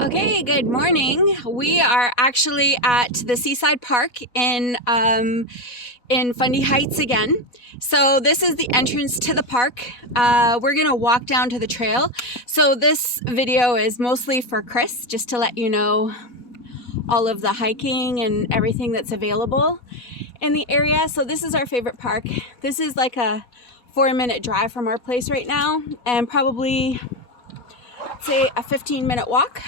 Okay, good morning. We are actually at the Seaside Park in Fundy Heights again. So this is the entrance to the park. We're gonna walk down to the trail. So this video is mostly for Chris, just to let you know all of the hiking and everything that's available in the area. So this is our favorite park. This is like a 4-minute drive from our place right now, and probably say a 15-minute walk.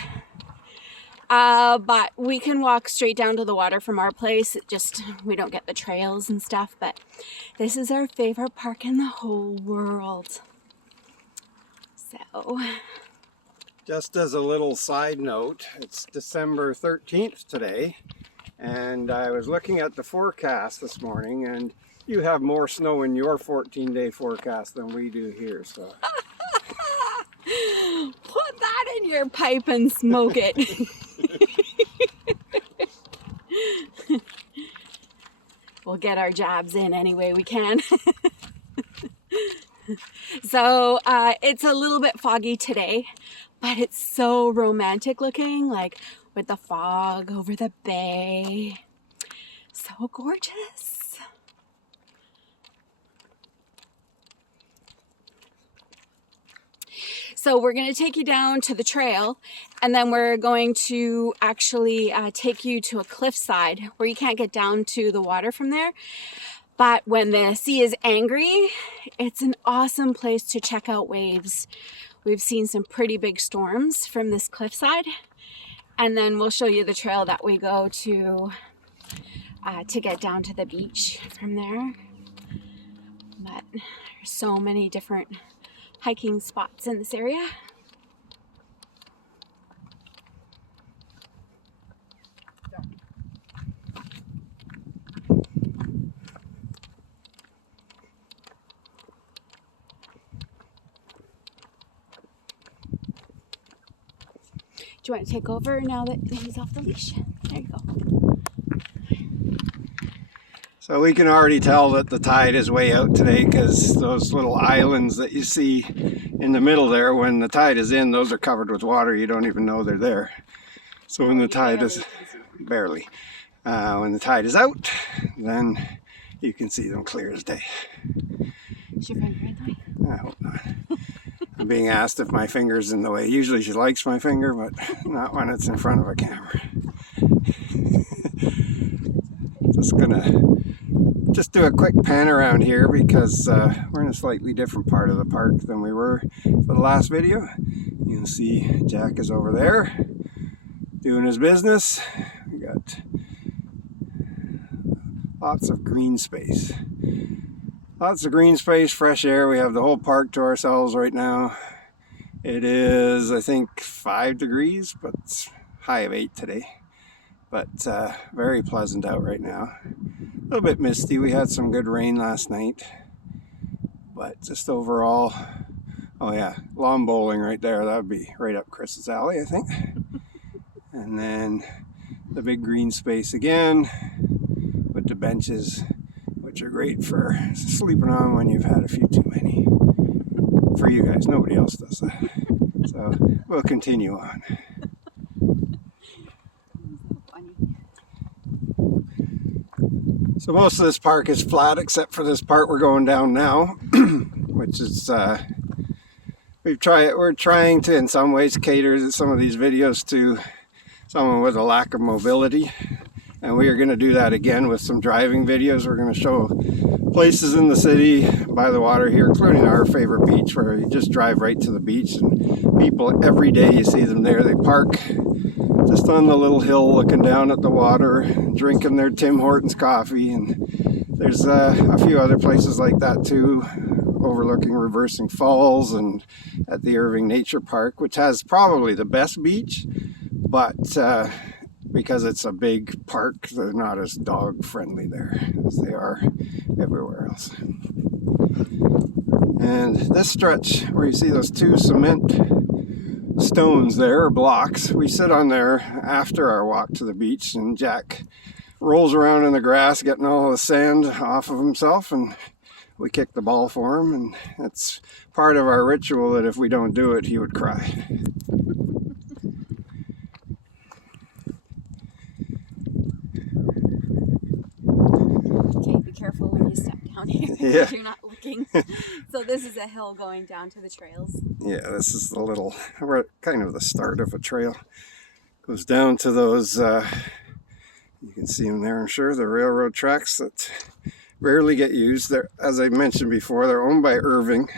But we can walk straight down to the water from our place. We don't get the trails and stuff, but this is our favorite park in the whole world. So, just as a little side note, it's December 13th today, and I was looking at the forecast this morning, and you have more snow in your 14-day forecast than we do here, so. Put that in your pipe and smoke it. We'll get our jobs in any way we can. So it's a little bit foggy today, but it's so romantic looking, like with the fog over the bay. So gorgeous. So we're going to take you down to the trail, and then we're going to actually take you to a cliffside where you can't get down to the water from there. But when the sea is angry, it's an awesome place to check out waves. We've seen some pretty big storms from this cliffside, and then we'll show you the trail that we go to get down to the beach from there. But there's so many different hiking spots in this area. Do you want to take over now that he's off the leash? There you go. So we can already tell that the tide is way out today, because those little islands that you see in the middle there, when the tide is in, those are covered with water. You don't even know they're there. So when the tide is barely, when the tide is out, then you can see them clear as day. Is your finger in the way? I hope not. I'm being asked if my finger's in the way. Usually she likes my finger, but not when it's in front of a camera. Just do a quick pan around here, because we're in a slightly different part of the park than we were for the last video. You can see Jack is over there doing his business. We got lots of green space. Lots of green space, fresh air. We have the whole park to ourselves right now. It is, I think, 5 degrees, but it's high of 8 today. But very pleasant out right now. A little bit misty. We had some good rain last night. But just overall, oh yeah, lawn bowling right there. That would be right up Chris's alley, I think. And then the big green space again with the benches, which are great for sleeping on when you've had a few too many. For you guys, nobody else does that. So we'll continue on. So most of this park is flat, except for this part we're going down now, which is, we're trying to in some ways cater some of these videos to someone with a lack of mobility. And we are going to do that again with some driving videos. We're going to show places in the city by the water here, including our favorite beach, where you just drive right to the beach, and people every day you see them there. They park just on the little hill looking down at the water, drinking their Tim Hortons coffee. And there's a few other places like that too, overlooking Reversing Falls and at the Irving Nature Park, which has probably the best beach, but because it's a big park, they're not as dog friendly there as they are everywhere else. And this stretch where you see those 2 cement stones there, or blocks, we sit on there after our walk to the beach, and Jack rolls around in the grass getting all the sand off of himself, and we kick the ball for him, and it's part of our ritual that if we don't do it, he would cry. Yeah. You're not looking. So this is a hill going down to the trails. Yeah, this is the little, we're at kind of the start of a trail. Goes down to those, you can see them there, I'm sure, the railroad tracks that rarely get used. They're, as I mentioned before, they're owned by Irving.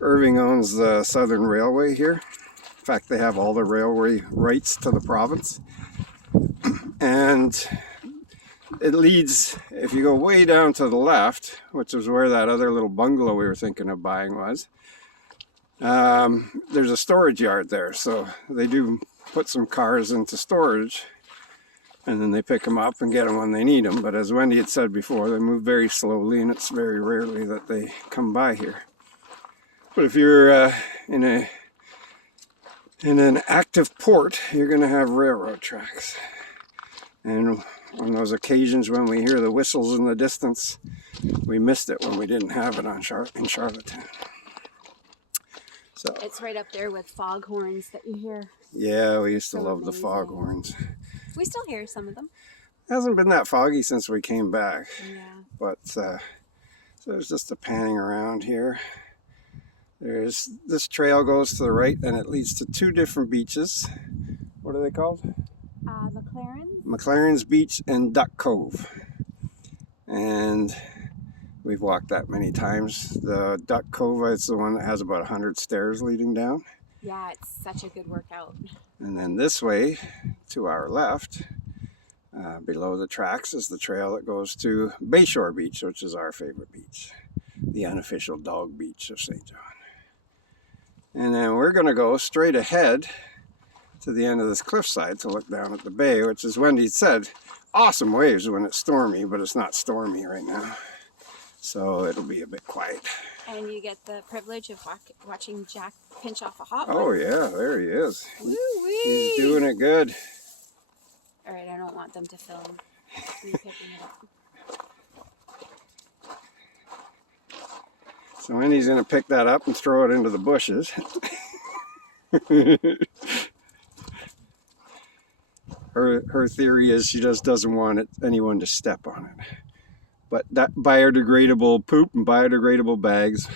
Irving owns the Southern Railway here. In fact, they have all the railway rights to the province. And it leads, if you go way down to the left, which is where that other little bungalow we were thinking of buying was, there's a storage yard there. So they do put some cars into storage, and then they pick them up and get them when they need them. But as Wendy had said before, they move very slowly, and it's very rarely that they come by here. But if you're in an active port, you're going to have railroad tracks. And on those occasions when we hear the whistles in the distance, we missed it when we didn't have it in Charlottetown. So It's right up there with foghorns that you hear. yeah, we used to So love the amazing. foghorns. We still hear some of them. It hasn't been that foggy since we came back, Yeah. but so there's just a panning around here. There's this trail goes to the right, and it leads to two different beaches. What are they called? McLaren. McLaren's Beach and Duck Cove. And we've walked that many times. The Duck Cove is the one that has about 100 stairs leading down. Yeah, it's such a good workout. And then this way, to our left, below the tracks, is the trail that goes to Bayshore Beach, which is our favorite beach. The unofficial dog beach of St. John. And then we're going to go straight ahead to the end of this cliffside to look down at the bay, which, as Wendy said, awesome waves when it's stormy, but it's not stormy right now. So it'll be a bit quiet. And you get the privilege of watching Jack pinch off a hot one. Oh yeah, there he is. Woo-wee. He's doing it good. All right, I don't want them to film me picking it up. So Wendy's going to pick that up and throw it into the bushes. Her theory is she just doesn't want anyone to step on it. But that biodegradable poop and biodegradable bags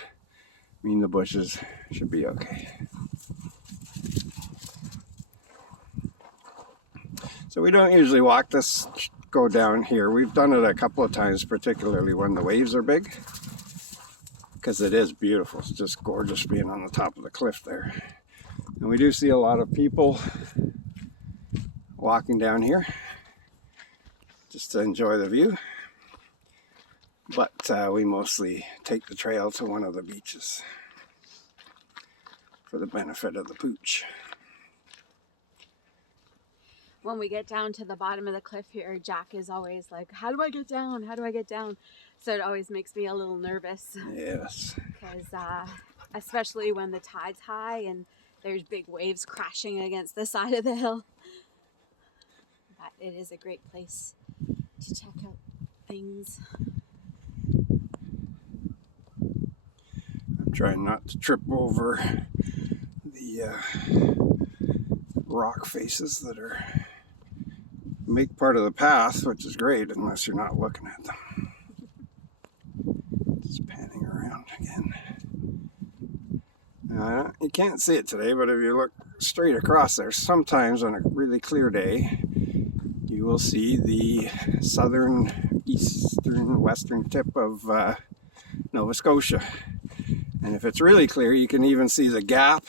mean the bushes should be okay. So we don't usually walk this, go down here. We've done it a couple of times, particularly when the waves are big, because it is beautiful. It's just gorgeous being on the top of the cliff there. And we do see a lot of people walking down here just to enjoy the view. But we mostly take the trail to one of the beaches for the benefit of the pooch. When we get down to the bottom of the cliff here, Jack is always like, how do I get down? How do I get down? So it always makes me a little nervous. Yes. Because especially when the tide's high and there's big waves crashing against the side of the hill. But it is a great place to check out things. I'm trying not to trip over the rock faces that make part of the path, which is great unless you're not looking at them. Just panning around again. You can't see it today, but if you look straight across there, sometimes on a really clear day, you will see the southern, eastern, western tip of Nova Scotia. And if it's really clear, you can even see the gap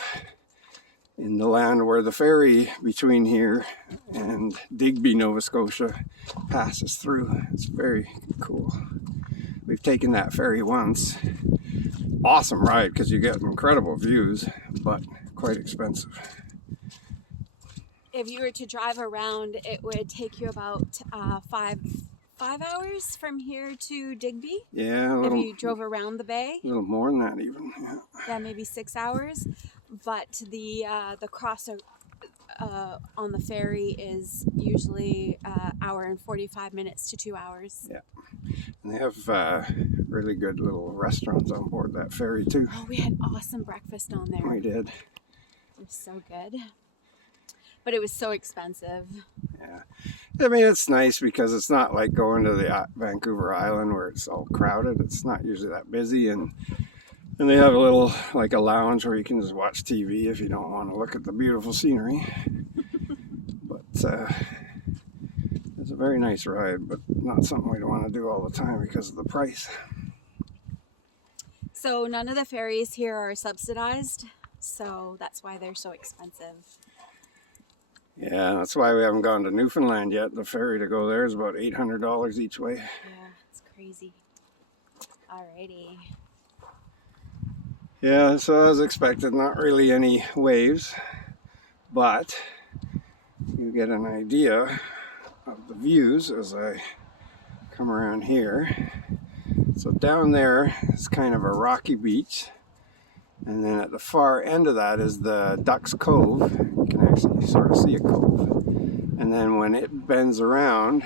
in the land where the ferry between here and Digby, Nova Scotia passes through. It's very cool. We've taken that ferry once. Awesome ride because you get incredible views, but quite expensive. If you were to drive around, it would take you about 5 hours from here to Digby. Yeah, If you drove around the bay. a little more than that even. Yeah, maybe 6 hours. But the cross on the ferry is usually hour and 45 minutes to 2 hours. Yeah, and they have really good little restaurants on board that ferry too. Oh, we had awesome breakfast on there. We did. It was so good. But it was so expensive. Yeah, I mean, it's nice because it's not like going to the Vancouver Island where it's all crowded. It's not usually that busy, and they have a little, like a lounge where you can just watch TV if you don't want to look at the beautiful scenery. But it's a very nice ride, but not something we'd want to do all the time because of the price. So none of the ferries here are subsidized, so that's why they're so expensive. Yeah, that's why we haven't gone to Newfoundland yet. The ferry to go there is about $800 each way. Yeah, it's crazy. Alrighty. Yeah, so as expected, not really any waves, but you get an idea of the views as I come around here. So down there is kind of a rocky beach, and then at the far end of that is the Duck's Cove. You can actually sort of see a cove, and then when it bends around,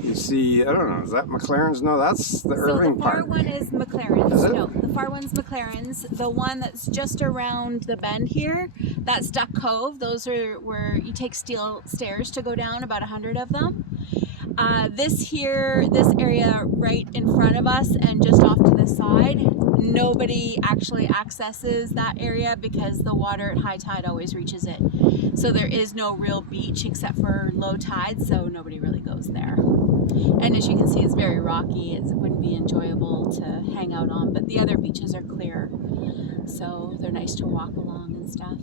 you see, I don't know, is that McLaren's? No, that's the Irving part. So the far one is McLaren's. Is it? No, the far one's McLaren's. The one that's just around the bend here, that's Duck Cove. Those are where you take steel stairs to go down, about 100 of them. This area right in front of us and just off to the side, nobody actually accesses that area because the water at high tide always reaches it. So there is no real beach except for low tide, so nobody really goes there. And as you can see, it's very rocky. It wouldn't be enjoyable to hang out on, but the other beaches are clear, so they're nice to walk along and stuff.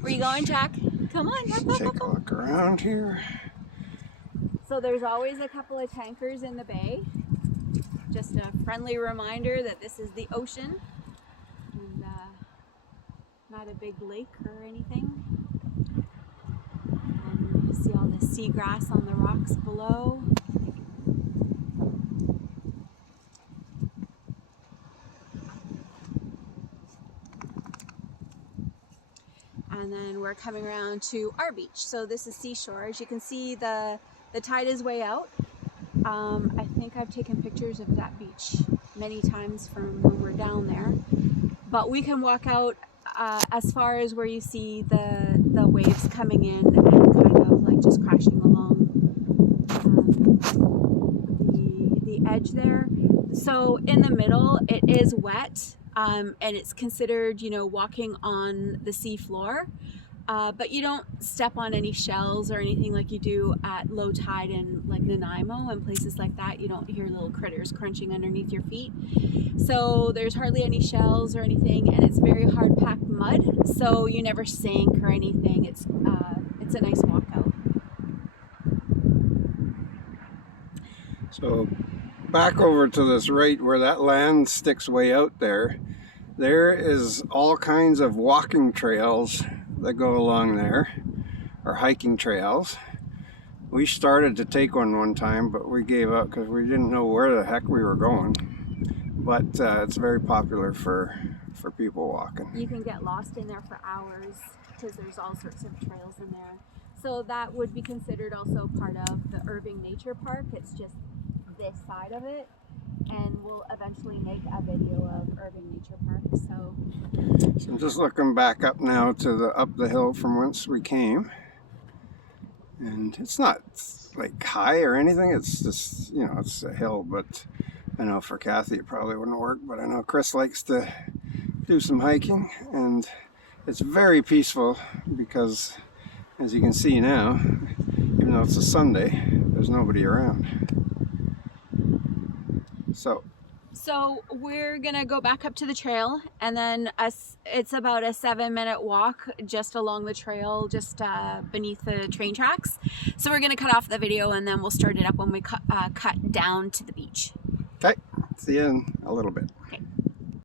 Where you going, Jack? Come on. Take a look around here. So there's always a couple of tankers in the bay. Just a friendly reminder that this is the ocean and not a big lake or anything. And you see all the seagrass on the rocks below. And then we're coming around to our beach. So this is Seashore. As you can see, the tide is way out. I think I've taken pictures of that beach many times from when we're down there. But we can walk out as far as where you see the waves coming in and kind of like just crashing along the edge there. So in the middle, it is wet. And it's considered, you know, walking on the sea floor, but you don't step on any shells or anything like you do at low tide in like Nanaimo and places like that. You don't hear little critters crunching underneath your feet. So there's hardly any shells or anything, and it's very hard packed mud, so you never sink or anything. It's a nice walk out. So back over to this right where that land sticks way out there, there is all kinds of walking trails that go along there, or hiking trails. We started to take one time, but we gave up because we didn't know where the heck we were going. But it's very popular for people walking. You can get lost in there for hours because there's all sorts of trails in there. So that would be considered also part of the Irving Nature Park. It's just this side of it, and we'll eventually make a video of Irving Nature Park. So I'm just looking back up now to up the hill from whence we came, and it's not like high or anything. It's just, you know, it's a hill, but I know for Kathy it probably wouldn't work, but I know Chris likes to do some hiking, and it's very peaceful because, as you can see now, even though it's a Sunday, there's nobody around. So we're gonna go back up to the trail, and then it's about a 7-minute walk just along the trail, just beneath the train tracks. So we're gonna cut off the video, and then we'll start it up when we cut down to the beach. Okay, see you in a little bit. Okay.